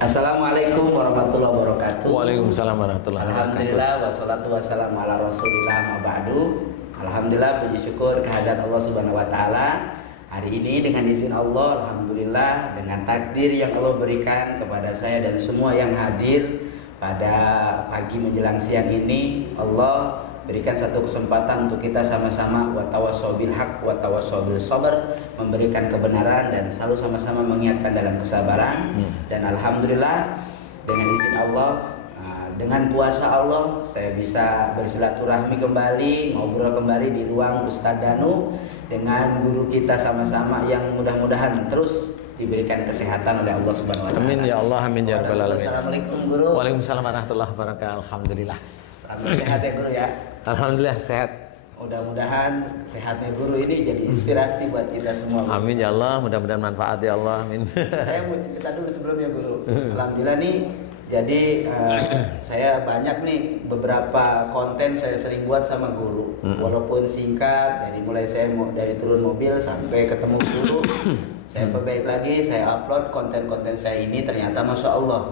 Assalamualaikum warahmatullahi wabarakatuh. Waalaikumsalam warahmatullahi wabarakatuh. Alhamdulillah wassalatu wassalamu ala rasulillah ma ba'du. Alhamdulillah, puji syukur kehadirat Allah Subhanahu wa taala. Hari ini dengan izin Allah, alhamdulillah, dengan takdir yang Allah berikan kepada saya dan semua yang hadir pada pagi menjelang siang ini, Allah berikan satu kesempatan untuk kita sama-sama watawassaw bil haq watawassaw bil sabr, memberikan kebenaran dan selalu sama-sama mengingatkan dalam kesabaran. Dan alhamdulillah dengan izin Allah, dengan kuasa Allah, saya bisa bersilaturahmi kembali, ngobrol kembali di ruang Ustadz Danu dengan guru kita sama-sama yang mudah-mudahan terus diberikan kesehatan oleh Allah Subhanahu wa taala. Amin ya Allah, amin ya rabbal alamin. Assalamualaikum guru. Waalaikumsalam warahmatullahi wabarakatuh. Alhamdulillah. Sehat ya guru ya. Alhamdulillah sehat. Mudah-mudahan sehatnya guru ini jadi inspirasi buat kita semua. Guru. Amin ya Allah, mudah-mudahan manfaat ya Allah. Amin. Saya mau cerita dulu sebelumnya guru. Alhamdulillah nih, jadi saya banyak nih beberapa konten saya sering buat sama guru. Walaupun singkat, dari mulai saya dari turun mobil sampai ketemu guru, saya perbaik lagi, saya upload konten-konten saya ini, ternyata masya Allah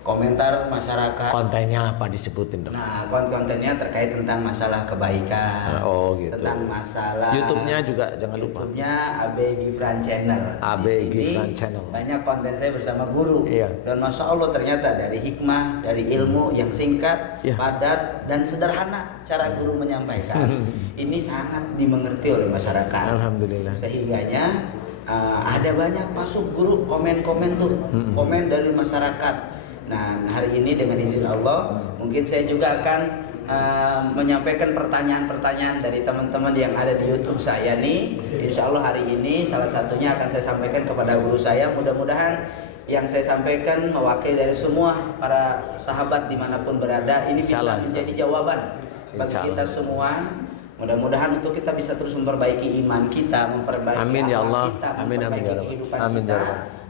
komentar masyarakat. Kontennya apa disebutin dong? Nah, kontennya terkait tentang masalah kebaikan. Oh gitu. Tentang masalah. YouTube-nya juga jangan lupa. YouTube-nya AB Gifran Channel. AB Gifran Channel. Banyak konten saya bersama guru. Iya. Dan masya Allah ternyata dari hikmah, dari ilmu yang singkat, padat dan sederhana cara guru menyampaikan. Ini sangat dimengerti oleh masyarakat. Alhamdulillah. Sehingganya ada banyak masuk guru komen-komen tuh, komen dari masyarakat. Nah, hari ini dengan izin Allah, mungkin saya juga akan menyampaikan pertanyaan-pertanyaan dari teman-teman yang ada di YouTube saya nih. Insya Allah hari ini salah satunya akan saya sampaikan kepada guru saya. Mudah-mudahan yang saya sampaikan mewakili dari semua para sahabat dimanapun berada. Ini bisa menjadi jawaban bagi kita semua. Mudah-mudahan untuk kita bisa terus memperbaiki iman kita, memperbaiki amin ya Allah. kita, amin amin ya kehidupan amin kita.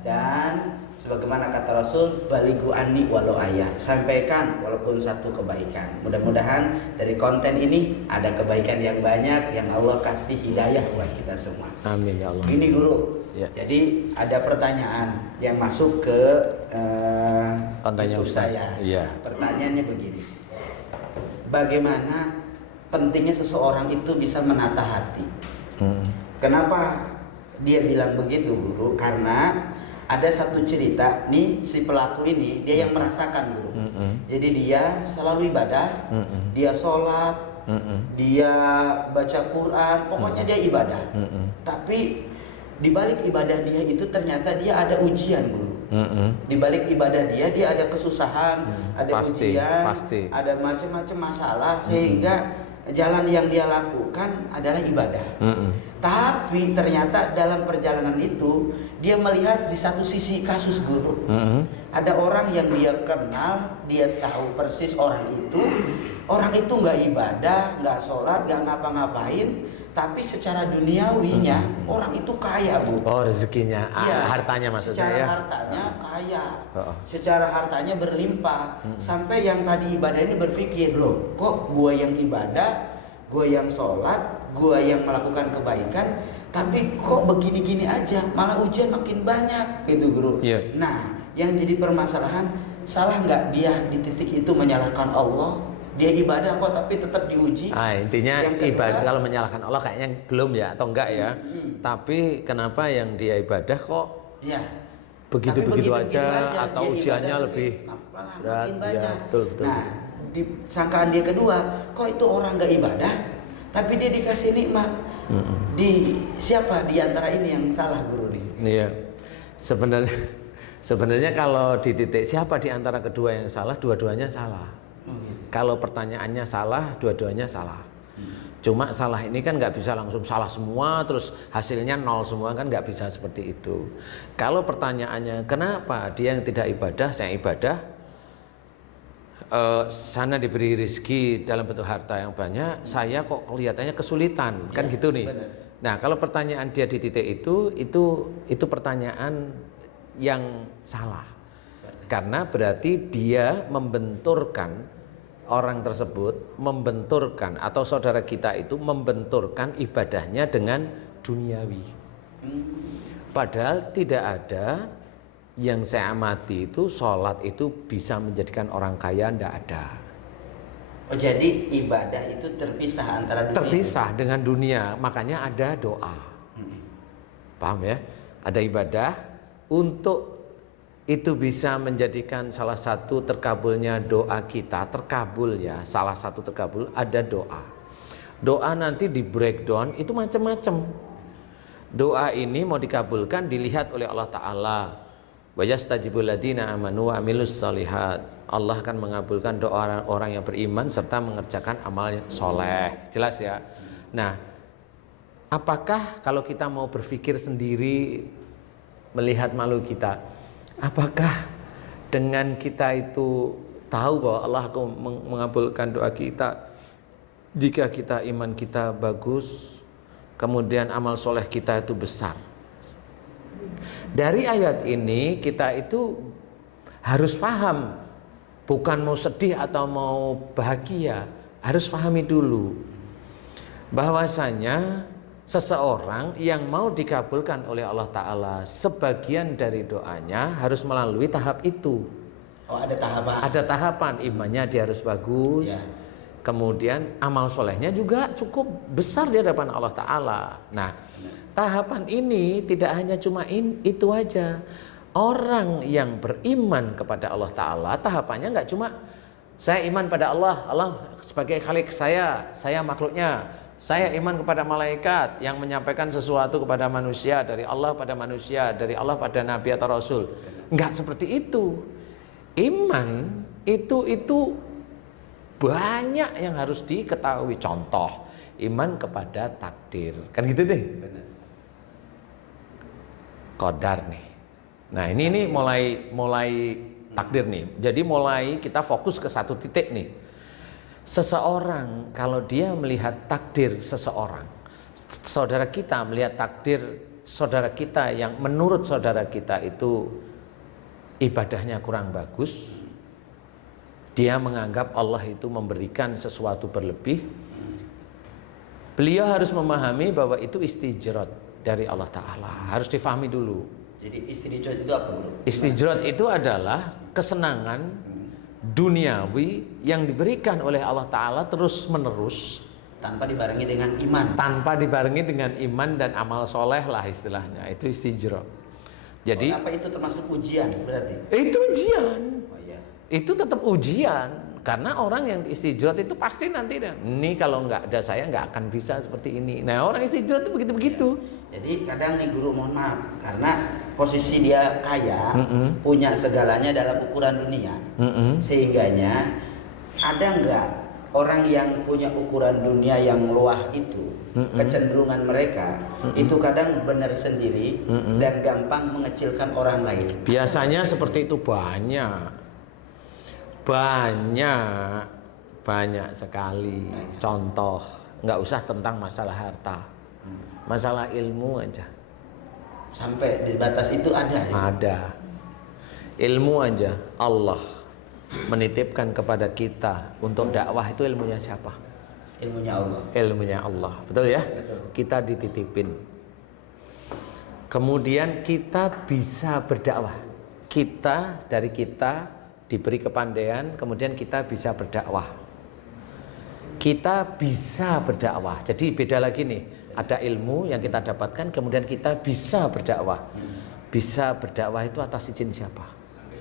Dan sebagaimana kata Rasul, balighu anni walau ayah, sampaikan walaupun satu kebaikan. Mudah-mudahan dari konten ini ada kebaikan yang banyak yang Allah kasih hidayah buat kita semua. Amin ya Allah. Ini guru. Ya. Jadi ada pertanyaan yang masuk ke kontennya YouTube saya. Iya. Pertanyaannya begini. Bagaimana pentingnya seseorang itu bisa menata hati? Kenapa dia bilang begitu, guru? Karena ada satu cerita nih, si pelaku ini dia yang merasakan, guru. Jadi dia selalu ibadah, dia sholat, dia baca Quran, pokoknya dia ibadah. Tapi di balik ibadah dia itu ternyata dia ada ujian, guru. Di balik ibadah dia ada kesusahan, ada ujian, ada macam-macam masalah, sehingga jalan yang dia lakukan adalah ibadah. Tapi ternyata dalam perjalanan itu dia melihat di satu sisi kasus, guru. Ada orang yang dia kenal, dia tahu persis orang itu nggak ibadah, nggak sholat, nggak ngapa-ngapain, tapi secara duniawinya orang itu kaya, Bu. Oh, rezekinya, ya, hartanya maksudnya secara ya. hartanya kaya, secara hartanya berlimpah, sampai yang tadi ibadah ini berpikir, loh, kok gua yang ibadah, gua yang sholat, gua yang melakukan kebaikan, tapi kok begini-gini aja, malah ujian makin banyak, gitu, guru. Yeah. Nah, yang jadi permasalahan, salah nggak dia di titik itu menyalahkan Allah? Dia ibadah kok tapi tetap diuji. Intinya ibadah, kalau menyalahkan Allah kayaknya belum ya, atau enggak ya. Tapi kenapa yang dia ibadah kok begitu-begitu aja, atau ujiannya lebih berat? Ya, betul. Nah, di sangkaan dia kedua, kok itu orang nggak ibadah tapi dia dikasih nikmat. Siapa di antara ini yang salah, guru nih? Iya. Sebenarnya kalau di titik siapa di antara kedua yang salah, dua-duanya salah. Kalau pertanyaannya salah, dua-duanya salah. Cuma salah ini kan nggak bisa langsung salah semua terus hasilnya nol semua, kan nggak bisa seperti itu. Kalau pertanyaannya kenapa dia yang tidak ibadah, saya ibadah, sana diberi rezeki dalam bentuk harta yang banyak, saya kok kelihatannya kesulitan, kan gitu nih. Bener. Nah, kalau pertanyaan dia di titik itu pertanyaan yang salah. Karena berarti dia membenturkan orang tersebut, membenturkan, atau saudara kita itu membenturkan ibadahnya dengan duniawi. Padahal tidak ada yang saya amati itu sholat itu bisa menjadikan orang kaya, ndak ada. Oh, jadi ibadah itu terpisah antara dunia. Terpisah dengan dunia, makanya ada doa. Paham ya? Ada ibadah untuk itu bisa menjadikan salah satu terkabulnya doa kita, terkabul ya, salah satu terkabul ada doa. Doa nanti di breakdown itu macam-macam. Doa ini mau dikabulkan dilihat oleh Allah Ta'ala. Wa yastajibul ladzina amanu wa amilus shalihat. Allah akan mengabulkan doa orang yang beriman serta mengerjakan amal yang soleh. Jelas ya. Nah, apakah kalau kita mau berpikir sendiri melihat malu kita, apakah dengan kita itu tahu bahwa Allah akan mengabulkan doa kita jika kita iman kita bagus, kemudian amal soleh kita itu besar? Dari ayat ini kita itu harus paham, bukan mau sedih atau mau bahagia, harus pahami dulu bahwasanya seseorang yang mau dikabulkan oleh Allah Ta'ala, sebagian dari doanya harus melalui tahap itu. Oh, ada tahapan. Ada tahapan, imannya dia harus bagus ya. Kemudian amal solehnya juga cukup besar di hadapan Allah Ta'ala. Nah, tahapan ini tidak hanya cuma itu aja. Orang yang beriman kepada Allah Ta'ala, tahapannya nggak cuma saya iman pada Allah, Allah sebagai khalik saya makhluknya. Saya iman kepada malaikat yang menyampaikan sesuatu kepada manusia, dari Allah pada manusia, dari Allah pada Nabi atau Rasul. Enggak seperti itu. Iman itu banyak yang harus diketahui. Contoh, iman kepada takdir. Kan gitu deh. Qadar nih. Nah, ini mulai takdir nih. Jadi mulai kita fokus ke satu titik nih. Seseorang kalau dia melihat takdir seseorang, saudara kita melihat takdir saudara kita yang menurut saudara kita itu ibadahnya kurang bagus, dia menganggap Allah itu memberikan sesuatu berlebih, beliau harus memahami bahwa itu istijrat dari Allah Ta'ala. Harus difahami dulu. Jadi istijrat itu apa, Bro? Istijrat itu adalah kesenangan duniawi yang diberikan oleh Allah Ta'ala terus menerus tanpa dibarengi dengan iman. Tanpa dibarengi dengan iman dan amal soleh lah istilahnya. Itu istijrat. Jadi apa itu termasuk ujian berarti? Itu ujian. Oh, iya. Itu tetap ujian. Karena orang yang istijrat itu pasti nanti ini kalau nggak ada saya nggak akan bisa seperti ini. Nah, orang istijrat itu begitu-begitu. Ya. Jadi kadang nih guru, mohon maaf, karena posisi dia kaya, punya segalanya dalam ukuran dunia, sehingganya ada nggak orang yang punya ukuran dunia yang luas itu, kecenderungan mereka itu kadang benar sendiri dan gampang mengecilkan orang lain. Biasanya seperti itu banyak sekali. Contoh, nggak usah tentang masalah harta, masalah ilmu aja. Sampai di batas itu ada ya? Ada. Ilmu aja Allah menitipkan kepada kita untuk dakwah, itu ilmunya siapa? Ilmunya Allah. Ilmunya Allah, betul ya? Betul. Kita dititipin. Kemudian kita bisa berdakwah. Kita diberi kepandaian, kemudian kita bisa berdakwah. Kita bisa berdakwah. Jadi beda lagi nih. Ada ilmu yang kita dapatkan, kemudian kita bisa berdakwah. Bisa berdakwah itu atas izin siapa?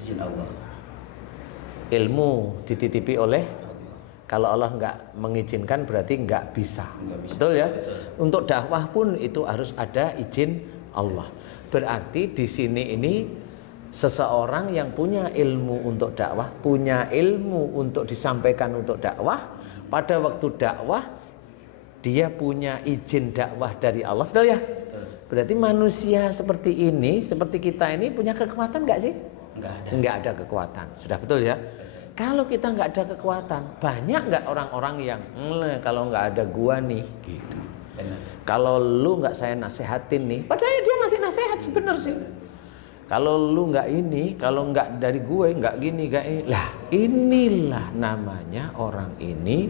Izin Allah. Ilmu dititipi oleh Allah. Kalau Allah nggak mengizinkan berarti nggak bisa. Betul ya? Betul. Untuk dakwah pun itu harus ada izin Allah. Berarti di sini ini seseorang yang punya ilmu untuk dakwah, punya ilmu untuk disampaikan untuk dakwah, pada waktu dakwah dia punya izin dakwah dari Allah, betul ya? Betul. Berarti manusia seperti ini, seperti kita ini punya kekuatan nggak sih? Nggak ada kekuatan, sudah betul ya? Kalau kita nggak ada kekuatan, banyak nggak orang-orang yang kalau nggak ada gua nih, gitu. Benar. Kalau lu nggak saya nasehatin nih, padahal dia ngasih nasehat sebenarnya sih. Kalau lu nggak ini, kalau nggak dari gue, nggak gini, nggak ini. Lah, inilah namanya orang ini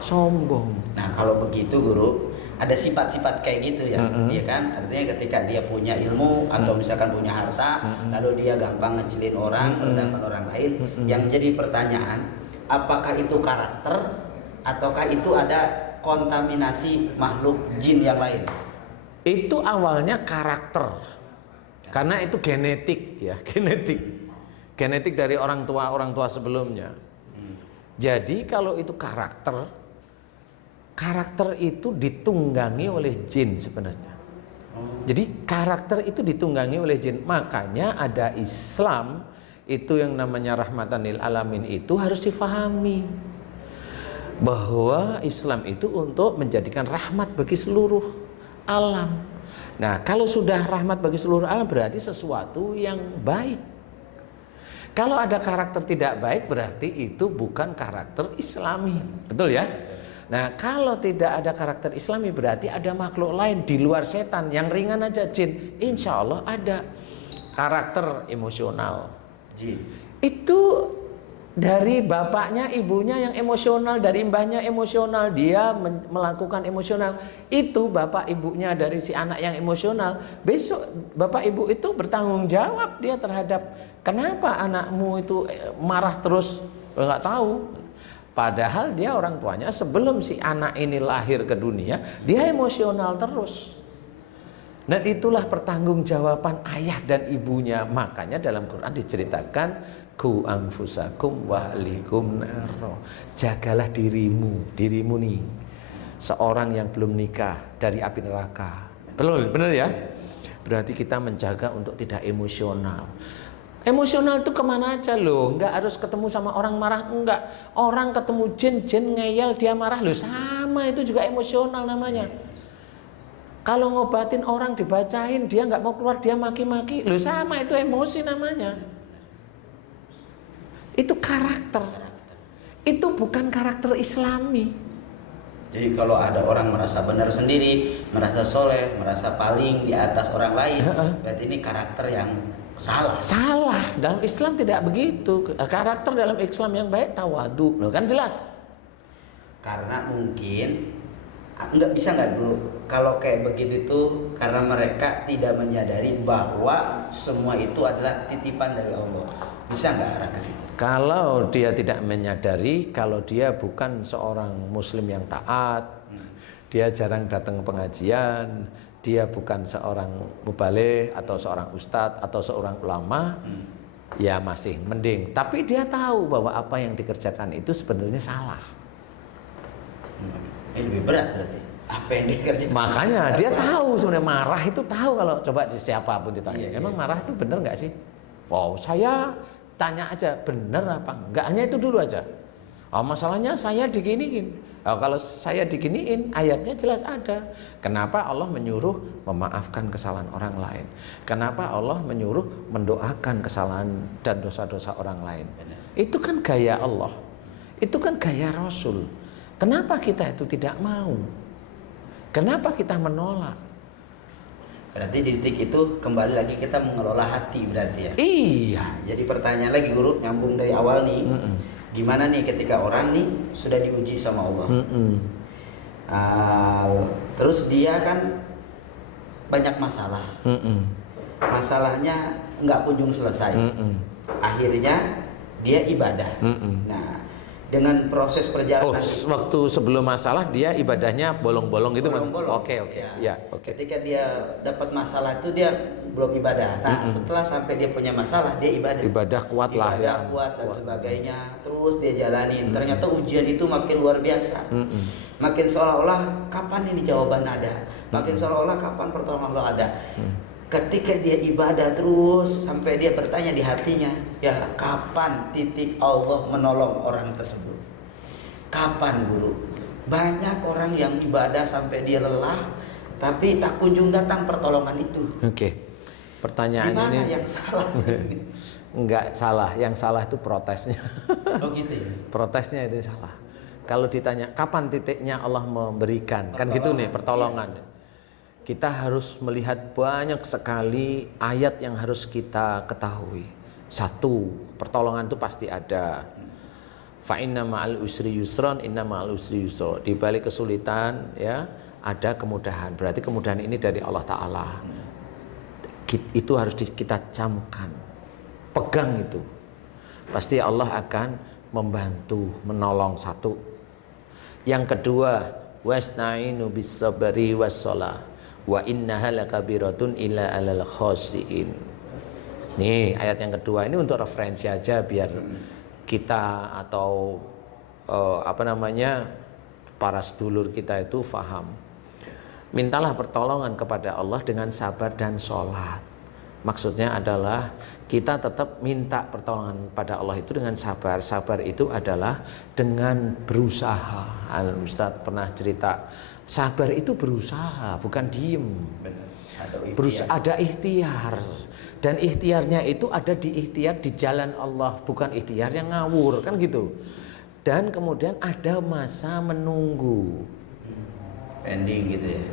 sombong. Nah, kalau begitu guru, ada sifat-sifat kayak gitu ya, ya kan? Artinya ketika dia punya ilmu atau misalkan punya harta, lalu dia gampang ngecilin orang, merendahkan orang lain. Yang jadi pertanyaan, apakah itu karakter ataukah itu ada kontaminasi makhluk jin yang lain? Itu awalnya karakter, karena itu genetik ya, genetik dari orang tua sebelumnya. Jadi kalau itu karakter itu ditunggangi oleh jin sebenarnya. Jadi karakter itu ditunggangi oleh jin. Makanya ada Islam itu yang namanya rahmatan lil alamin itu harus difahami. Bahwa Islam itu untuk menjadikan rahmat bagi seluruh alam. Nah, kalau sudah rahmat bagi seluruh alam berarti sesuatu yang baik. Kalau ada karakter tidak baik berarti itu bukan karakter Islami. Betul ya? Nah, kalau tidak ada karakter Islami berarti ada makhluk lain di luar setan, yang ringan aja jin. Insya Allah ada karakter emosional. Jin. Itu dari bapaknya, ibunya yang emosional, dari mbahnya emosional, dia melakukan emosional. Itu bapak ibunya dari si anak yang emosional. Besok bapak ibu itu bertanggung jawab dia terhadap kenapa anakmu itu marah terus, nggak tahu. Padahal dia orang tuanya sebelum si anak ini lahir ke dunia, dia emosional terus. Dan itulah pertanggungjawaban ayah dan ibunya. Makanya dalam Quran diceritakan ku anfusakum wa ahlikum naro. Jagalah dirimu nih. Seorang yang belum nikah dari api neraka. Benar ya? Berarti kita menjaga untuk tidak emosional. Emosional itu kemana aja loh, nggak harus ketemu sama orang marah, enggak. Orang ketemu jin ngeyel dia marah loh, sama itu juga emosional namanya. Kalau ngobatin orang dibacain dia nggak mau keluar dia maki-maki, loh sama itu emosi namanya. Itu karakter, itu bukan karakter Islami. Jadi kalau ada orang merasa benar sendiri, merasa soleh, merasa paling di atas orang lain, berarti ini karakter yang salah. Dalam Islam tidak begitu. Karakter dalam Islam yang baik tawadu, loh kan jelas. Karena mungkin nggak guru kalau kayak begitu itu karena mereka tidak menyadari bahwa semua itu adalah titipan dari Allah. Bisa nggak arah ke situ? Kalau dia tidak menyadari, kalau dia bukan seorang Muslim yang taat, dia jarang datang ke pengajian, dia bukan seorang mubaligh atau seorang ustadz atau seorang ulama, ya masih mending. Tapi dia tahu bahwa apa yang dikerjakan itu sebenarnya salah. Ini lebih berat berarti. Apa yang dikerjakan? Makanya dia tahu sebenarnya marah itu tahu. Kalau coba siapapun ditanya, emang marah itu benar nggak sih? Wow, saya tanya aja benar apa? Nggak hanya itu dulu aja. Oh, masalahnya saya diginiin. Oh, kalau saya diginiin, ayatnya jelas ada. Kenapa Allah menyuruh memaafkan kesalahan orang lain? Kenapa Allah menyuruh mendoakan kesalahan dan dosa-dosa orang lain? Itu kan gaya Allah. Itu kan gaya Rasul. Kenapa kita itu tidak mau? Kenapa kita menolak? Berarti di titik itu kembali lagi kita mengelola hati berarti ya? Iya. Jadi pertanyaan lagi guru, nyambung dari awal nih. Gimana nih ketika orang nih sudah diuji sama Allah, terus dia kan banyak masalah, masalahnya nggak kunjung selesai, akhirnya dia ibadah. Nah, dengan proses perjalanan waktu sebelum masalah dia ibadahnya bolong-bolong gitu. Oke. Ya, oke. Ketika dia dapat masalah itu dia belum ibadah. Nah, setelah sampai dia punya masalah, dia ibadah kuat lah ya. Kuat dan sebagainya. Terus dia jalanin. Ternyata ujian itu makin luar biasa. Makin seolah-olah kapan ini jawaban ada. Makin seolah-olah kapan pertolongan Allah ada. Ketika dia ibadah terus sampai dia bertanya di hatinya, ya kapan titik Allah menolong orang tersebut? Kapan guru? Banyak orang yang ibadah sampai dia lelah, tapi tak kunjung datang pertolongan itu. Oke. Pertanyaan Gimana ini yang salah? Enggak salah, yang salah itu protesnya. Oh gitu ya. Protesnya itu salah. Kalau ditanya kapan titiknya Allah memberikan, kan gitu nih pertolongan. Iya. Kita harus melihat banyak sekali ayat yang harus kita ketahui. Satu, pertolongan itu pasti ada. Fa inna ma'al usri yusron, inna ma'al usri yusro. Di balik kesulitan ya, ada kemudahan. Berarti kemudahan ini dari Allah Ta'ala. Itu harus kita camkan, pegang itu. Pasti Allah akan membantu, menolong. Satu. Yang kedua, wasta'inu bis-sabri was-shalah wa innaha lakabiratun illa 'alal khashiin. Nih ayat yang kedua, ini untuk referensi aja biar kita atau para sedulur kita itu faham. Mintalah pertolongan kepada Allah dengan sabar dan sholat. Maksudnya adalah kita tetap minta pertolongan pada Allah itu dengan sabar. Sabar itu adalah dengan berusaha. Ustadz pernah cerita, sabar itu berusaha, bukan diem. Ada ikhtiar. Dan ikhtiarnya itu ada di ikhtiar di jalan Allah, bukan ikhtiar yang ngawur, kan gitu. Dan kemudian ada masa menunggu. Pending gitu ya.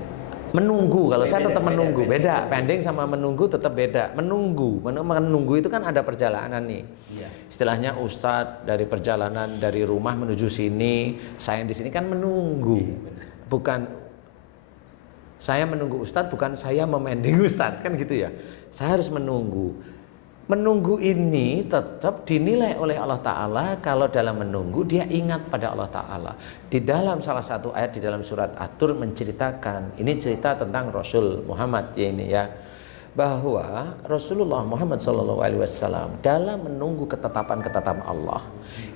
Menunggu, kalau saya tetap menunggu. Beda. Pending sama menunggu tetap beda. Menunggu itu kan ada perjalanan nih. Iya. Istilahnya Ustadz dari perjalanan dari rumah menuju sini, saya di sini kan menunggu. Bukan saya menunggu Ustadz, bukan saya memending Ustadz, kan gitu ya. Saya harus menunggu. Menunggu ini tetap dinilai oleh Allah Ta'ala. Kalau dalam menunggu dia ingat pada Allah Ta'ala. Di dalam salah satu ayat di dalam surat At-Tur menceritakan, ini cerita tentang Rasul Muhammad ya ini ya, bahwa Rasulullah Muhammad SAW dalam menunggu ketetapan-ketetapan Allah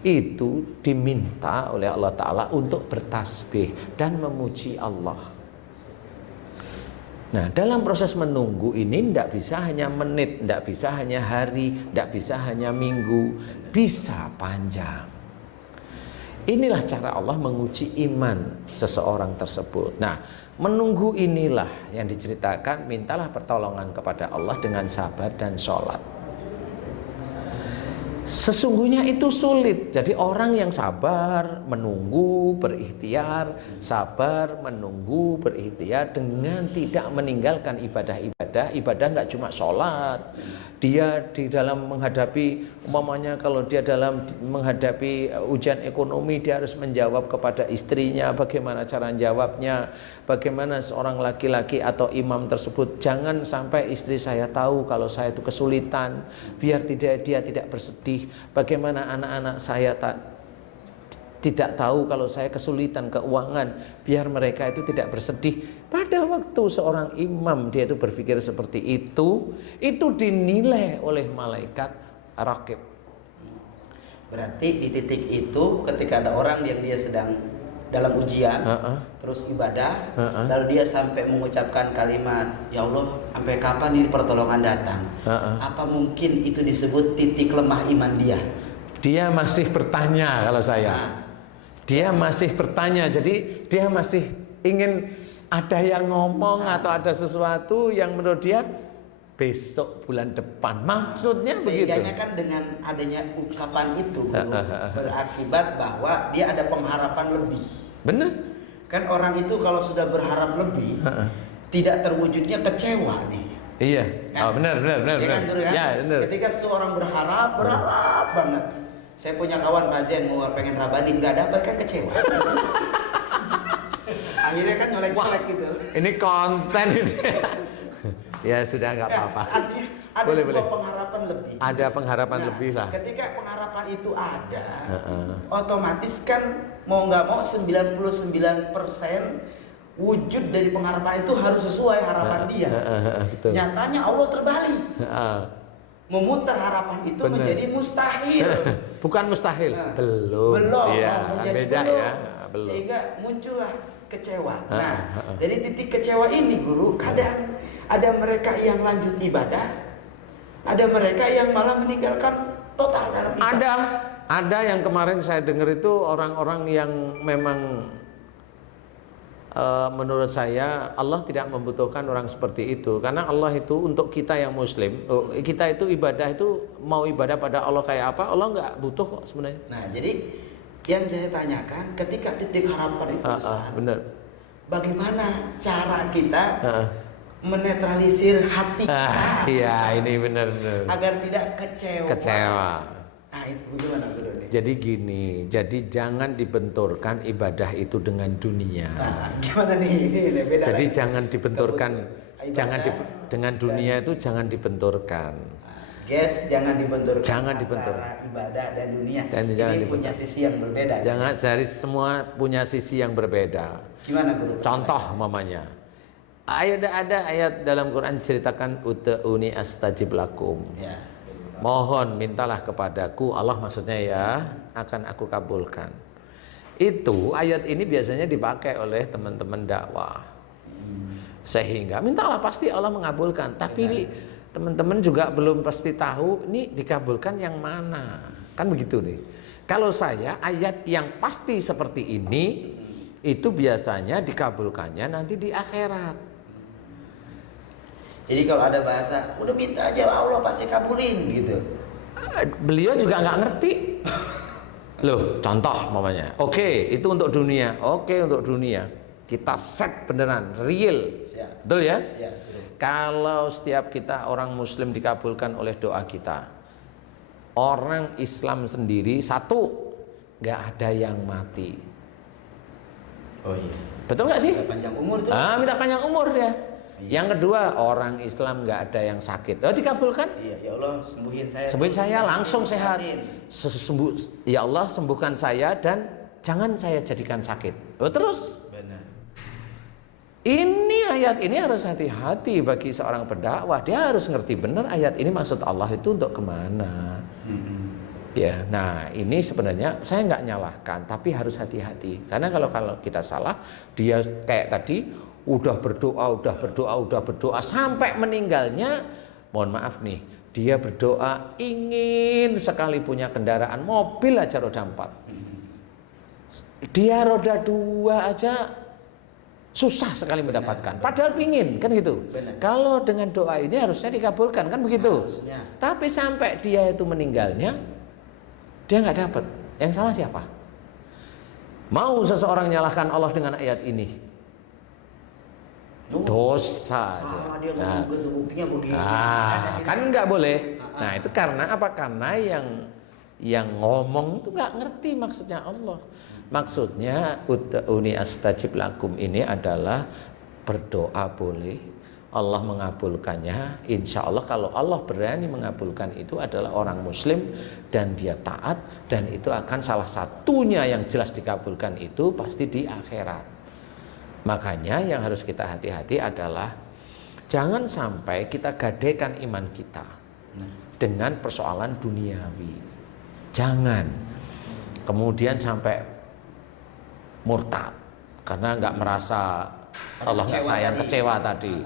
itu diminta oleh Allah Ta'ala untuk bertasbih dan memuji Allah. Nah, dalam proses menunggu ini tidak bisa hanya menit, tidak bisa hanya hari, tidak bisa hanya minggu, bisa panjang. Inilah cara Allah menguji iman seseorang tersebut. Nah, menunggu inilah yang diceritakan, mintalah pertolongan kepada Allah dengan sabar dan sholat. Sesungguhnya itu sulit. Jadi orang yang sabar, menunggu, berikhtiar, sabar, menunggu, berikhtiar dengan tidak meninggalkan ibadah-ibadah. Ibadah nggak cuma sholat. Dia di dalam menghadapi, umpamanya kalau dia dalam menghadapi ujian ekonomi, dia harus menjawab kepada istrinya, bagaimana cara jawabnya, bagaimana seorang laki-laki atau imam tersebut, jangan sampai istri saya tahu kalau saya itu kesulitan, biar dia tidak bersedih. Bagaimana anak-anak saya tidak tahu kalau saya kesulitan keuangan, biar mereka itu tidak bersedih. Pada waktu seorang imam dia itu berpikir seperti itu dinilai oleh malaikat raqib. Berarti di titik itu ketika ada orang yang dia sedang dalam ujian, terus ibadah, lalu dia sampai mengucapkan kalimat, ya Allah, sampai kapan ini pertolongan datang? Apa mungkin itu disebut titik lemah iman dia? Dia masih bertanya kalau saya. Dia masih bertanya, jadi dia masih ingin ada yang ngomong atau ada sesuatu yang menurut dia besok bulan depan. Maksudnya begitu. Sehingga kan dengan adanya ungkapan itu berakibat bahwa dia ada pengharapan lebih. Benar. Kan orang itu kalau sudah berharap lebih, tidak terwujudnya kecewa nih. Iya. Kan? Oh, benar. Kan? Ya, benar. Ketika seorang berharap banget. Saya punya kawan Bajen mau pengen rabanin, nggak dapat kan kecewa. Akhirnya kan nyolek-nyolek gitu. Ini konten ini. Ya sudah nggak apa-apa. Artinya ada sebuah pengharapan lebih. Ada pengharapan lebih lah. Ketika pengharapan itu ada, otomatis kan mau nggak mau 99% wujud dari pengharapan itu harus sesuai harapan dia. Betul. Nyatanya Allah terbalik. Memutar harapan itu menjadi mustahil. Bukan mustahil, belum. Ya, menjadi beda belum. ya, belum. Sehingga muncullah kecewa. Nah, dari titik kecewa ini guru, kadang ada mereka yang lanjut ibadah, ada mereka yang malah meninggalkan total dalam ibadah. Ada yang kemarin saya dengar itu orang-orang yang memang menurut saya Allah tidak membutuhkan orang seperti itu, karena Allah itu untuk kita yang muslim, kita itu ibadah itu mau ibadah pada Allah kayak apa, Allah nggak butuh kok sebenarnya. Nah, jadi yang saya tanyakan, ketika titik harapan itu besar, benar. Bagaimana cara kita menetralisir hati kita? Iya, ini benar. Agar tidak kecewa. Kecewa. Nah, itu gimana guru nih? Jadi gini, jadi jangan dibenturkan ibadah itu dengan dunia. Nah, gimana nih? Ini beda Jadi lagi. jangan dibenturkan, Ibadah dengan dunia itu jangan dibenturkan. Guys, jangan dibenturkan Jangan antara dibentur. ibadah dan dunia. Dan jangan Ini dibentur. punya sisi yang berbeda. Jangan, dari semua punya sisi yang berbeda. Gimana guru? Contoh mamanya, ada ayat dalam Quran ceritakan ud'uni astajib lakum. Ya. Mohon mintalah kepadaku, Allah maksudnya ya, akan aku kabulkan. Itu ayat ini biasanya dipakai oleh teman-teman dakwah. Sehingga mintalah pasti Allah mengabulkan. Tapi ini teman-teman juga belum pasti tahu ini dikabulkan yang mana. Kan begitu nih. Kalau saya ayat yang pasti seperti ini itu biasanya dikabulkannya nanti di akhirat. Jadi kalau ada bahasa, udah minta aja Allah pasti kabulin gitu. Beliau juga nggak ngerti. Loh, contoh mamanya. Oke, itu untuk dunia. Oke, untuk dunia. Kita set beneran, real. Siap. Betul ya? Ya, betul. Kalau setiap kita orang muslim dikabulkan oleh doa kita, orang Islam sendiri satu, nggak ada yang mati. Oh iya. Betul nggak sih? Minta panjang umur tuh. Minta panjang umur dia. Yang kedua, orang Islam nggak ada yang sakit. Dikabulkan. Iya, ya Allah sembuhin saya. Sembuhin saya langsung sehat. Sehatin. Ya Allah sembuhkan saya dan jangan saya jadikan sakit. Terus. Benar. Ini ayat ini harus hati-hati bagi seorang pendakwah. Dia harus ngerti benar ayat ini maksud Allah itu untuk kemana. Ya, nah ini sebenarnya saya nggak nyalahkan, tapi harus hati-hati. Karena kalau kita salah, dia kayak tadi udah berdoa sampai meninggalnya. Mohon maaf nih, dia berdoa ingin sekali punya kendaraan mobil aja roda 4. Dia roda 2 aja susah sekali mendapatkan. Padahal pingin kan gitu. Benar. Kalau dengan doa ini harusnya dikabulkan kan begitu. Harusnya. Tapi sampai dia itu meninggalnya, dia nggak dapat. Yang salah siapa? Mau seseorang nyalahkan Allah dengan ayat ini? Dosa. Salah dia. dia ngomong gitu, buktinya begini. Kan nggak boleh. Nah itu karena apa? Karena yang ngomong itu nggak ngerti maksudnya Allah. Maksudnya ud'uni astajib lakum ini adalah berdoa boleh, Allah mengabulkannya. Insya Allah kalau Allah berani mengabulkan itu adalah orang muslim dan dia taat, dan itu akan salah satunya yang jelas dikabulkan itu pasti di akhirat. Makanya yang harus kita hati-hati adalah jangan sampai kita gadaikan iman kita dengan persoalan duniawi. Jangan kemudian sampai murtad karena nggak merasa Allah nggak sayang, kecewa tadi.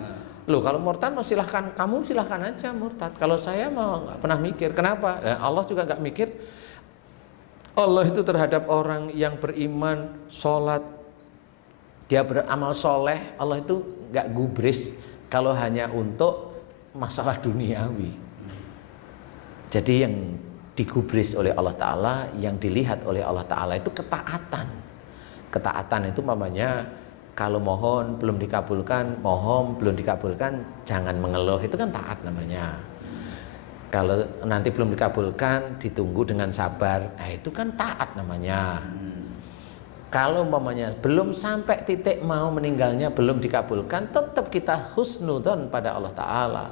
Loh, kalau murtad mau silahkan, kamu silahkan aja murtad. Kalau saya mau nggak pernah mikir. Kenapa? Allah juga nggak mikir. Allah itu terhadap orang yang beriman, sholat, dia beramal soleh, Allah itu nggak gubris kalau hanya untuk masalah duniawi. Jadi yang digubris oleh Allah Ta'ala, yang dilihat oleh Allah Ta'ala itu ketaatan. Ketaatan itu namanya kalau mohon belum dikabulkan, mohon belum dikabulkan, jangan mengeluh, itu kan taat namanya. Kalau nanti belum dikabulkan, ditunggu dengan sabar, nah itu kan taat namanya. Kalau umpamanya belum sampai titik mau meninggalnya belum dikabulkan, tetap kita husnudzon pada Allah Ta'ala.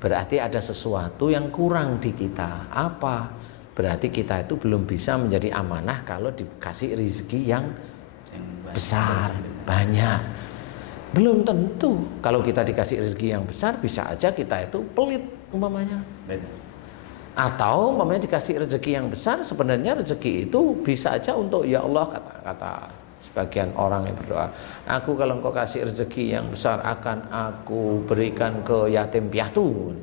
Berarti ada sesuatu yang kurang di kita. Apa? Berarti kita itu belum bisa menjadi amanah kalau dikasih rezeki yang besar, banyak. Belum tentu. Kalau kita dikasih rezeki yang besar, bisa aja kita itu pelit umpamanya. Atau umpamanya dikasih rezeki yang besar, sebenarnya rezeki itu bisa aja untuk ya Allah, kata sebagian orang yang berdoa, aku kalau engkau kasih rezeki yang besar akan aku berikan ke yatim piatu.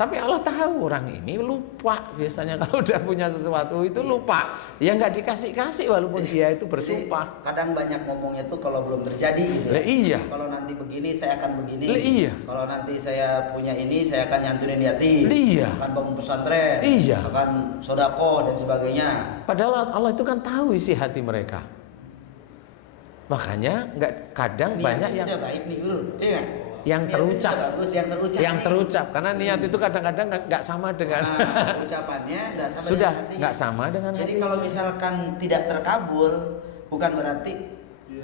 Tapi Allah tahu orang ini lupa, biasanya kalau udah punya sesuatu itu lupa, ya nggak dikasih-kasih walaupun dia itu bersumpah. Kadang banyak ngomongnya tuh kalau belum terjadi gitu. Iya. Kalau nanti begini saya akan begini. Iya. Kalau nanti saya punya ini saya akan nyantunin yatim. Iya. Akan bangun pesantren. Iya. Akan sodako dan sebagainya. Padahal Allah itu kan tahu isi hati mereka. Makanya nggak kadang Niat banyak yang sudah baik nih guru, iya nggak? yang terucap. Bagus, yang terucap. Yang terucap, karena niat itu kadang-kadang nggak sama dengan ucapannya nggak sama sudah dengan hatinya. nggak sama dengan Jadi hatinya. kalau misalkan tidak terkabul, bukan berarti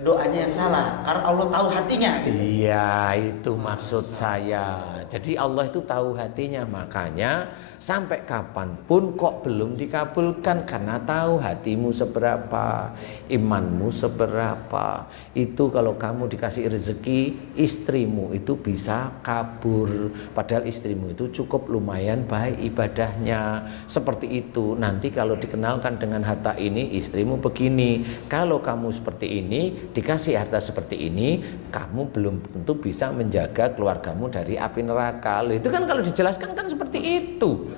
doanya yang salah, karena Allah tahu hatinya. Gitu. Iya, itu maksud saya. Jadi Allah itu tahu hatinya, makanya sampai kapanpun kok belum dikabulkan, karena tahu hatimu seberapa, imanmu seberapa. Itu kalau kamu dikasih rezeki, istrimu itu bisa kabur, padahal istrimu itu cukup lumayan baik ibadahnya. Seperti itu. Nanti kalau dikenalkan dengan harta ini, istrimu begini. Kalau kamu seperti ini, dikasih harta seperti ini, kamu belum tentu bisa menjaga keluargamu dari api neraka. Loh, itu kan kalau dijelaskan kan seperti itu.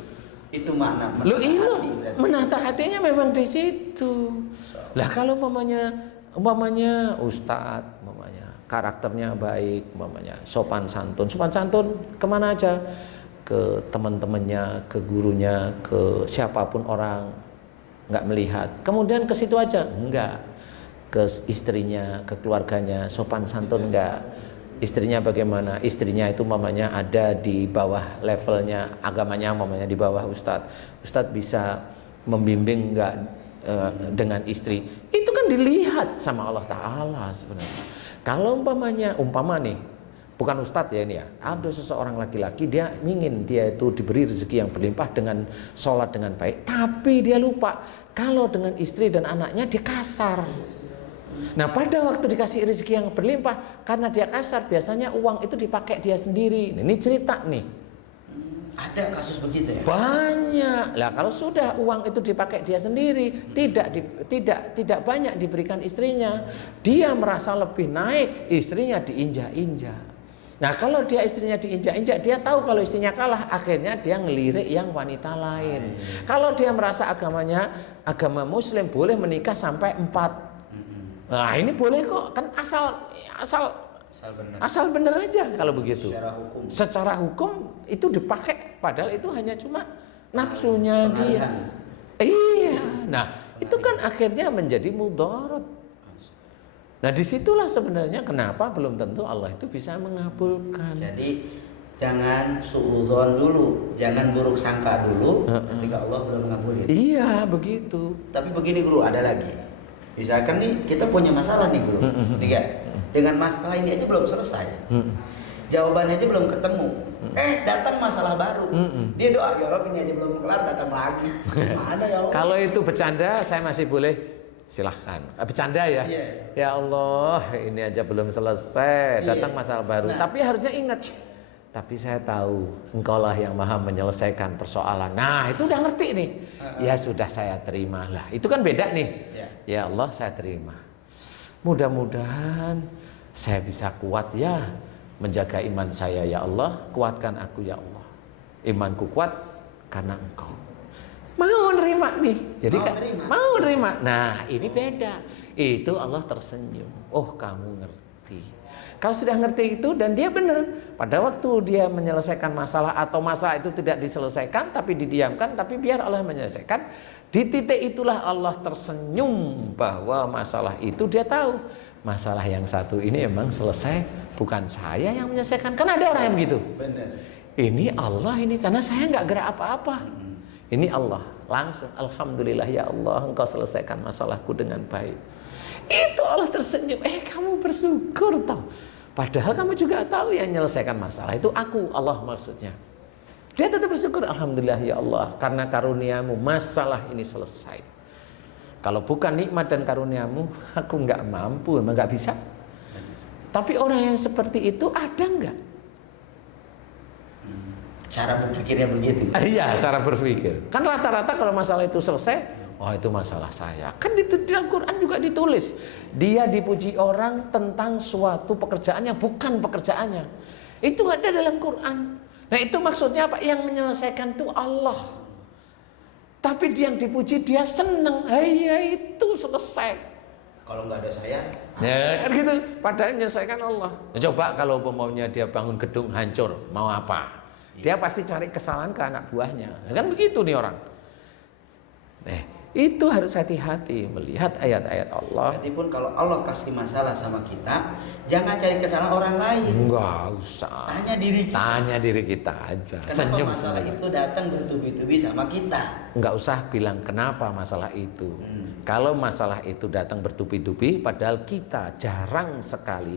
Itu makna Menata hatinya memang di situ. Lah kalau umpamanya ustadz, karakternya baik, sopan santun kemana aja, ke teman-temannya, ke gurunya, ke siapapun orang, nggak melihat. Kemudian ke situ aja, enggak. Ke istrinya, ke keluarganya, sopan santun enggak. Istrinya bagaimana? Istrinya itu mamanya ada di bawah levelnya, agamanya mamanya di bawah ustadz. Ustadz bisa membimbing enggak dengan istri? Itu kan dilihat sama Allah Ta'ala sebenarnya. Kalau umpama nih, bukan ustadz ya ini ya, ada seseorang laki-laki dia ingin dia itu diberi rezeki yang berlimpah dengan sholat dengan baik, tapi dia lupa kalau dengan istri dan anaknya dia kasar. Nah pada waktu dikasih rezeki yang berlimpah, karena dia kasar, biasanya uang itu dipakai dia sendiri. Ini cerita nih. Ada kasus begitu ya? Banyak. Lah kalau sudah uang itu dipakai dia sendiri, tidak banyak diberikan istrinya, dia merasa lebih naik, istrinya diinjak-injak. Nah kalau dia istrinya diinjak-injak, dia tahu kalau istrinya kalah, akhirnya dia ngelirik yang wanita lain. Kalau dia merasa agama Muslim boleh menikah sampai 4. Nah ini boleh kok, kan asal benar aja kalau begitu. Secara hukum itu dipakai, padahal itu hanya cuma nafsunya dia. Iya, nah itu kan akhirnya menjadi mudarat. Nah disitulah sebenarnya kenapa belum tentu Allah itu bisa mengabulkan. Jadi jangan suudzon dulu, jangan buruk sangka dulu ketika Allah belum mengabulkan. Iya begitu. Tapi begini guru, ada lagi. Misalkan nih kita punya masalah nih guru, dengan masalah ini aja belum selesai, jawabannya aja belum ketemu, datang masalah baru, dia doa ya Allah ini aja belum kelar datang lagi, mana ya Allah? Kalau itu bercanda saya masih boleh, silahkan, bercanda ya, ya Allah ini aja belum selesai, datang masalah baru, tapi harusnya ingat. Tapi saya tahu Engkaulah yang maha menyelesaikan persoalan. Nah itu udah ngerti nih. Ya sudah saya terima lah. Itu kan beda nih. Ya Allah saya terima. Mudah-mudahan saya bisa kuat ya menjaga iman saya ya Allah. Kuatkan aku ya Allah. Imanku kuat karena Engkau. Mau nerima nih. Jadi mau nerima. Nah ini beda. Itu Allah tersenyum. Oh kamu ngerti. Kalau sudah ngerti itu dan dia benar, pada waktu dia menyelesaikan masalah atau masalah itu tidak diselesaikan tapi didiamkan, tapi biar Allah menyelesaikan, di titik itulah Allah tersenyum bahwa masalah itu dia tahu masalah yang satu ini emang selesai, bukan saya yang menyelesaikan. Kan ada orang yang begitu. Benar. Ini Allah ini karena saya nggak gerak apa-apa. Ini Allah langsung, alhamdulillah ya Allah Engkau selesaikan masalahku dengan baik. Itu Allah tersenyum, kamu bersyukur tau. Padahal kamu juga tahu yang menyelesaikan masalah itu aku, Allah maksudnya. Dia tetap bersyukur, alhamdulillah ya Allah, karena karuniamu masalah ini selesai. Kalau bukan nikmat dan karuniamu, aku nggak mampu, emang nggak bisa. Tapi orang yang seperti itu ada nggak? Cara berpikirnya begitu. Iya, cara berpikir. Kan rata-rata kalau masalah itu selesai, oh itu masalah saya. Kan di dalam Quran juga ditulis, dia dipuji orang tentang suatu pekerjaan yang bukan pekerjaannya. Itu ada dalam Quran. Nah itu maksudnya apa? Yang menyelesaikan itu Allah. Tapi dia yang dipuji dia seneng. Ya itu selesai. Kalau nggak ada saya, ya kan gitu. Padahal menyelesaikan Allah. Coba kalau umpamanya dia bangun gedung hancur, mau apa? Dia pasti cari kesalahan ke anak buahnya. Kan begitu nih orang. Itu harus hati-hati melihat ayat-ayat Allah. Berarti pun kalau Allah kasih masalah sama kita, jangan cari kesalahan orang lain. Enggak usah. Tanya diri kita. Tanya diri kita aja. Kenapa Senyum masalah senyum. itu datang bertubi-tubi sama kita? Enggak usah bilang kenapa masalah itu. Kalau masalah itu datang bertubi-tubi, padahal kita jarang sekali,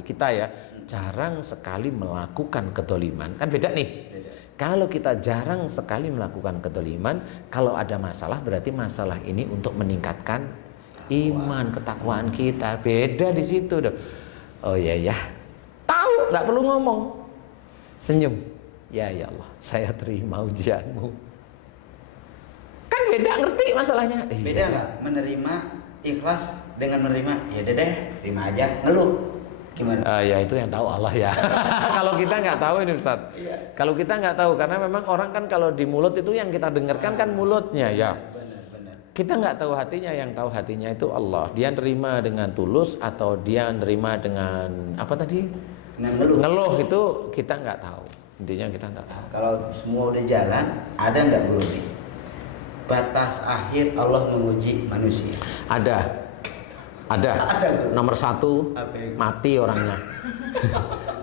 jarang sekali melakukan kedoliman. Kan beda nih. Beda. Kalau kita jarang sekali melakukan kedoliman, kalau ada masalah berarti masalah ini untuk meningkatkan iman, ketakwaan kita. Beda di situ. Oh iya ya, tahu, nggak perlu ngomong, senyum. Ya Allah, saya terima ujianmu. Kan beda, ngerti masalahnya. Beda nggak menerima ikhlas dengan menerima ya deh, terima aja, ngeluh. Gimana? Ya itu yang tahu Allah ya. Kalau kita nggak tahu ini Ustaz. Iya. Kalau kita nggak tahu, karena memang orang kan kalau di mulut itu yang kita dengarkan kan mulutnya ya. Benar. Kita nggak tahu hatinya, yang tahu hatinya itu Allah. Dia nerima dengan tulus atau dia nerima dengan apa tadi? Dengan ngeluh. Ngeluh itu kita nggak tau. Intinya kita nggak tahu. Kalau semua udah jalan, ada nggak guru nih? Batas akhir Allah menguji manusia. Ada. Ada. Nomor 1 Apa itu? mati orangnya.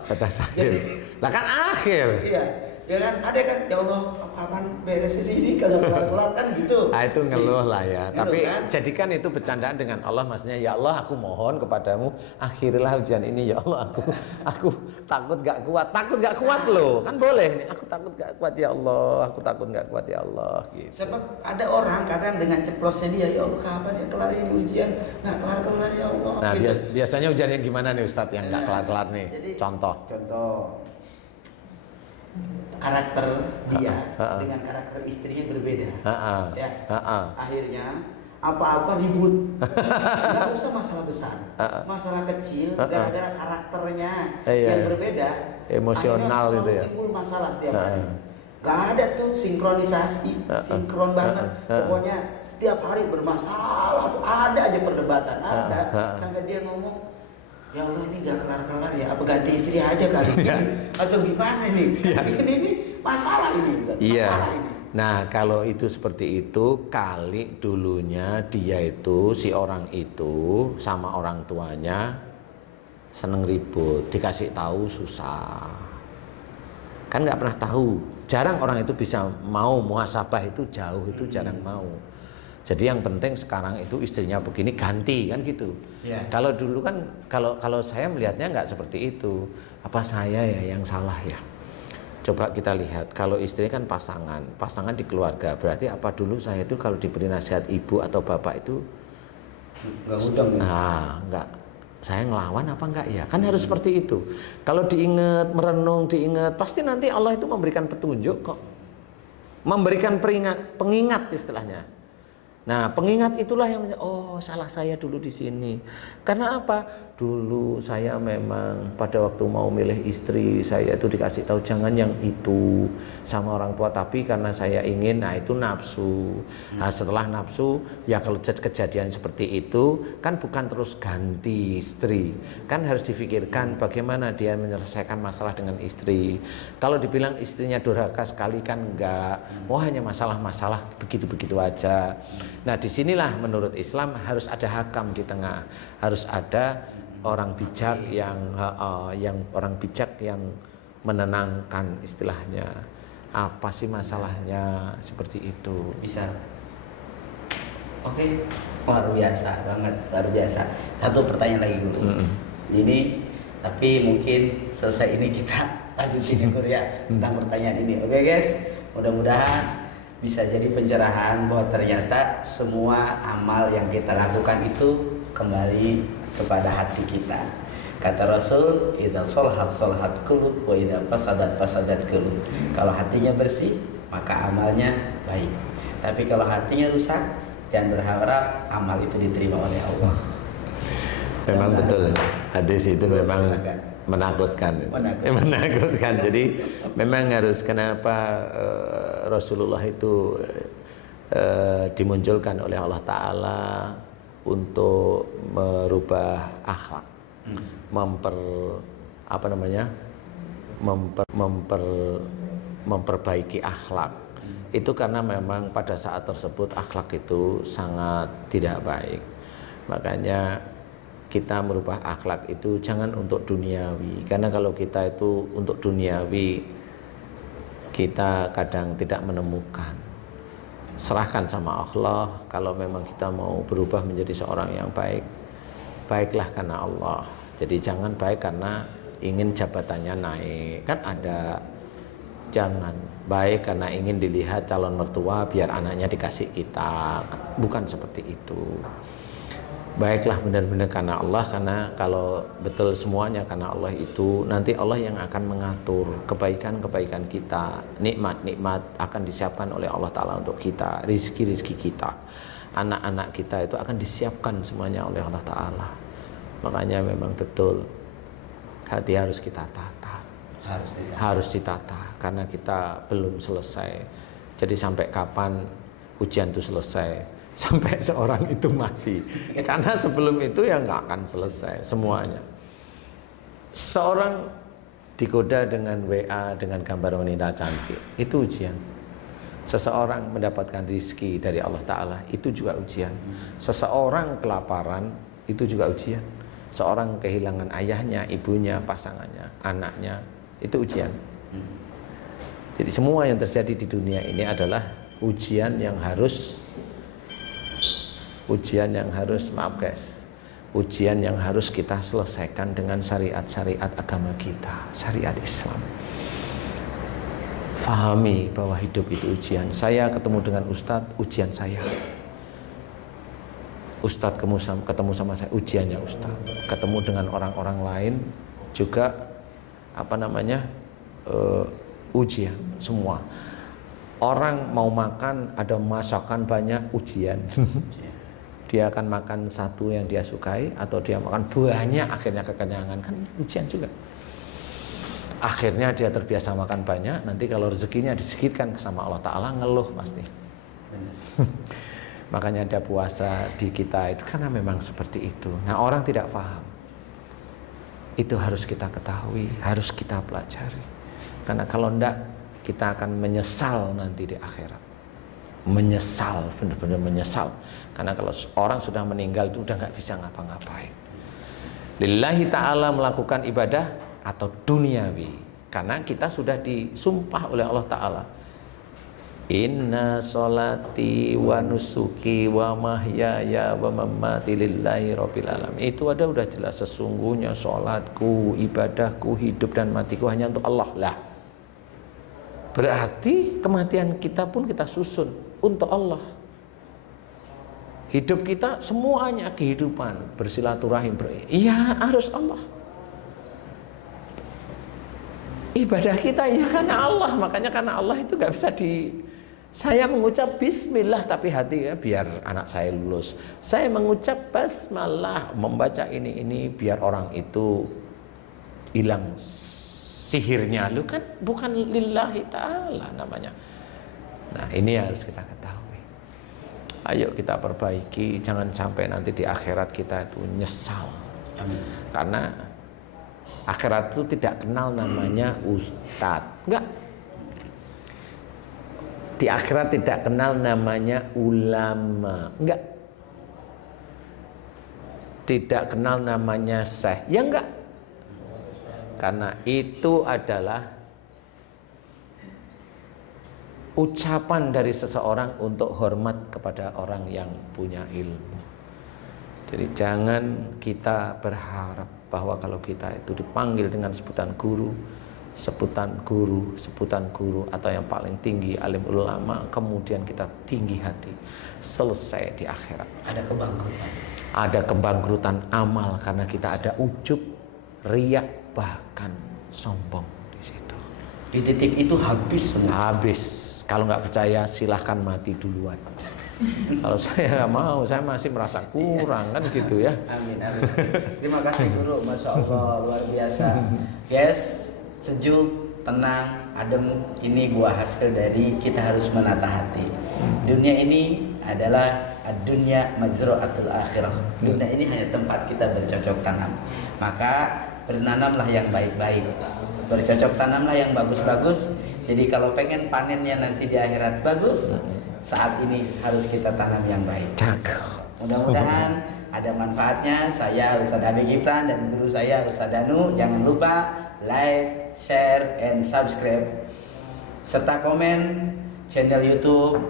Batas akhir. Lah kan akhir. Iya, ya kan ada kan, ya Allah kapan beres ini kalau kelar kan gitu. Nah itu ngeluh lah ya. Ngeluh, Tapi kan? jadikan itu bercandaan dengan Allah, maksudnya ya Allah aku mohon kepadamu akhirilah ujian ini ya Allah, aku takut gak kuat loh, kan boleh nih, aku takut gak kuat ya Allah, aku takut gak kuat ya Allah gitu. Sebab ada orang kadang dengan ceplosnya dia, ya Allah kapan ya kelar ini ujian, nggak kelar ya Allah. Nah Gitu. biasanya ujian yang gimana nih Ustadz yang gak kelar-kelar nih? Jadi, Contoh karakter dia dengan karakter istrinya berbeda. Ya. Akhirnya apa-apa ribut. Nggak usah masalah besar, masalah kecil gara-gara karakternya yang berbeda. Emosional akhirnya gitu ya. timbul masalah setiap hari. Gak ada tuh sinkronisasi, sinkron banget. Pokoknya setiap hari bermasalah tuh ada aja perdebatan, ada. Sampai dia ngomong, ya Allah ini gak kelar-kelar ya, apa ganti istri aja kali ini, atau gimana ini? Ini masalah ini, masalah ini. Nah kalau itu seperti itu, kali dulunya dia itu, si orang itu sama orang tuanya seneng ribut, dikasih tahu susah, kan nggak pernah tahu. Jarang orang itu bisa mau muhasabah, itu jauh, itu jarang mau. Jadi yang penting sekarang itu istrinya begini ganti kan gitu. Ya. Kalau dulu kan kalau saya melihatnya nggak seperti itu. Apa saya ya yang salah ya? Coba kita lihat, kalau istri kan pasangan di keluarga, berarti apa dulu saya itu kalau diberi nasihat ibu atau bapak itu Nggak udang. nggak, saya ngelawan apa enggak ya? Kan harus seperti itu. Kalau diingat, merenung, diingat, pasti nanti Allah itu memberikan petunjuk kok. Memberikan pengingat istilahnya. Nah, pengingat itulah yang oh salah saya dulu di sini. Karena apa? Dulu saya memang pada waktu mau milih istri, saya itu dikasih tahu jangan yang itu sama orang tua, tapi karena saya ingin, nah itu nafsu. Nah, setelah nafsu, ya kalau kejadian seperti itu kan bukan terus ganti istri. Kan harus difikirkan bagaimana dia menyelesaikan masalah dengan istri. Kalau dibilang istrinya durhaka sekali kan enggak. Oh hanya masalah-masalah begitu-begitu aja. Nah disinilah menurut Islam harus ada hakam di tengah, harus ada orang bijak yang menenangkan istilahnya. Apa sih masalahnya seperti itu? Bisa. Oke, luar biasa banget, luar biasa. Satu pertanyaan lagi guru. Ini tapi mungkin selesai ini kita lanjutin ya guru ya tentang pertanyaan ini. Oke guys, mudah-mudahan bisa jadi pencerahan bahwa ternyata semua amal yang kita lakukan itu kembali kepada hati kita. Kata Rasul, idza sholahat sholahat qulub wa idza fasadat fasadat qulub. Kalau hatinya bersih, maka amalnya baik. Tapi kalau hatinya rusak, jangan berharap amal itu diterima oleh Allah. Memang betul, hadis itu memang menakutkan. Jadi memang harus, kenapa Rasulullah itu dimunculkan oleh Allah Ta'ala untuk merubah akhlak, memperbaiki akhlak. Itu karena memang pada saat tersebut akhlak itu sangat tidak baik. Makanya kita merubah akhlak itu jangan untuk duniawi, karena kalau kita itu untuk duniawi kita kadang tidak menemukan. Serahkan sama Allah. Kalau memang kita mau berubah menjadi seorang yang baik, baiklah karena Allah. Jadi jangan baik karena ingin jabatannya naik, kan ada. Jangan baik karena ingin dilihat calon mertua biar anaknya dikasih kita, bukan seperti itu. Baiklah benar-benar karena Allah, karena kalau betul semuanya karena Allah itu nanti Allah yang akan mengatur kebaikan-kebaikan kita, nikmat-nikmat akan disiapkan oleh Allah Ta'ala untuk kita, rizki-rizki kita, anak-anak kita itu akan disiapkan semuanya oleh Allah Ta'ala. Makanya memang betul hati harus kita tata, harus ditata, karena kita belum selesai. Jadi sampai kapan ujian itu selesai? Sampai seorang itu mati, karena sebelum itu ya nggak akan selesai semuanya. Seorang digoda dengan WA dengan gambar wanita cantik, itu ujian. Seseorang mendapatkan rizki dari Allah Ta'ala, itu juga ujian. Seseorang kelaparan, itu juga ujian. Seorang kehilangan ayahnya, ibunya, pasangannya, anaknya, itu ujian. Jadi semua yang terjadi di dunia ini adalah ujian yang harus maaf guys, ujian yang harus kita selesaikan dengan syariat-syariat agama kita, syariat Islam. Fahami bahwa hidup itu ujian. Saya ketemu dengan Ustadz, ujian saya. Ustadz ketemu sama saya, ujiannya Ustadz. Ketemu dengan orang-orang lain juga ujian semua. Orang mau makan, ada masakan banyak, ujian. Dia akan makan satu yang dia sukai atau dia makan banyak akhirnya kekenyangan, kan ujian juga. Akhirnya dia terbiasa makan banyak, nanti kalau rezekinya disedikitkan sama Allah Ta'ala ngeluh pasti. Makanya ada puasa di kita itu karena memang seperti itu. Nah, orang tidak paham. Itu harus kita ketahui, harus kita pelajari. Karena kalau enggak, kita akan menyesal nanti di akhirat. Menyesal, benar-benar menyesal. Karena kalau orang sudah meninggal itu udah nggak bisa ngapa-ngapain. Lillahi Ta'ala melakukan ibadah atau duniawi, karena kita sudah disumpah oleh Allah Ta'ala, inna sholati wa nusuki wa mahyaya wa mamati lillahi rabbil alamin. Itu udah jelas, sesungguhnya sholatku, ibadahku, hidup dan matiku hanya untuk Allah lah. Berarti kematian kita pun kita susun untuk Allah. Hidup kita semuanya kehidupan, bersilaturahim, iya harus Allah. Ibadah kita ya karena Allah, makanya karena Allah itu gak bisa saya mengucap bismillah tapi hati ya biar anak saya lulus. Saya mengucap basmalah, membaca ini biar orang itu hilang sihirnya, lu kan bukan lillahi ta'ala namanya. Nah, ini harus kita ketahui. Ayo kita perbaiki, jangan sampai nanti di akhirat kita itu nyesal. Amin. Karena akhirat itu tidak kenal namanya ustadz, enggak. Di akhirat tidak kenal namanya ulama, enggak. Tidak kenal namanya syekh, ya enggak. Karena itu adalah ucapan dari seseorang untuk hormat kepada orang yang punya ilmu. Jadi jangan kita berharap bahwa kalau kita itu dipanggil dengan sebutan guru, atau yang paling tinggi alim ulama, kemudian kita tinggi hati, selesai di akhirat. Ada kebangkrutan amal karena kita ada ujub, riak, bahkan sombong di situ. Di titik itu habis semua. Habis. Kalau nggak percaya silahkan mati duluan. Kalau saya nggak mau, saya masih merasa kurang kan gitu ya. Amin, amin. Terima kasih guru, masya Allah luar biasa. Yes, sejuk, tenang, adem. Ini buah hasil dari kita harus menata hati. Dunia ini adalah dunia majru'atul akhirah. Dunia ini hanya tempat kita bercocok tanam. Maka bernanamlah yang baik-baik, bercocok tanamlah yang bagus-bagus. Jadi kalau pengen panennya nanti di akhirat bagus, saat ini harus kita tanam yang baik. Mudah-mudahan ada manfaatnya. Saya Ustadz Abi Gifran dan guru saya Ustadz Danu. Jangan lupa like, share, and subscribe serta komen channel YouTube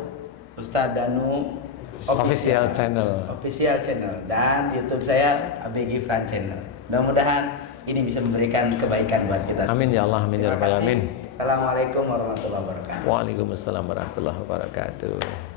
Ustadz Danu Official channel dan YouTube saya Abi Gifran channel. Mudah-mudahan ini bisa memberikan kebaikan buat kita. Amin ya Allah, amin ya rabbal alamin. Assalamualaikum warahmatullahi wabarakatuh. Waalaikumsalam warahmatullahi wabarakatuh.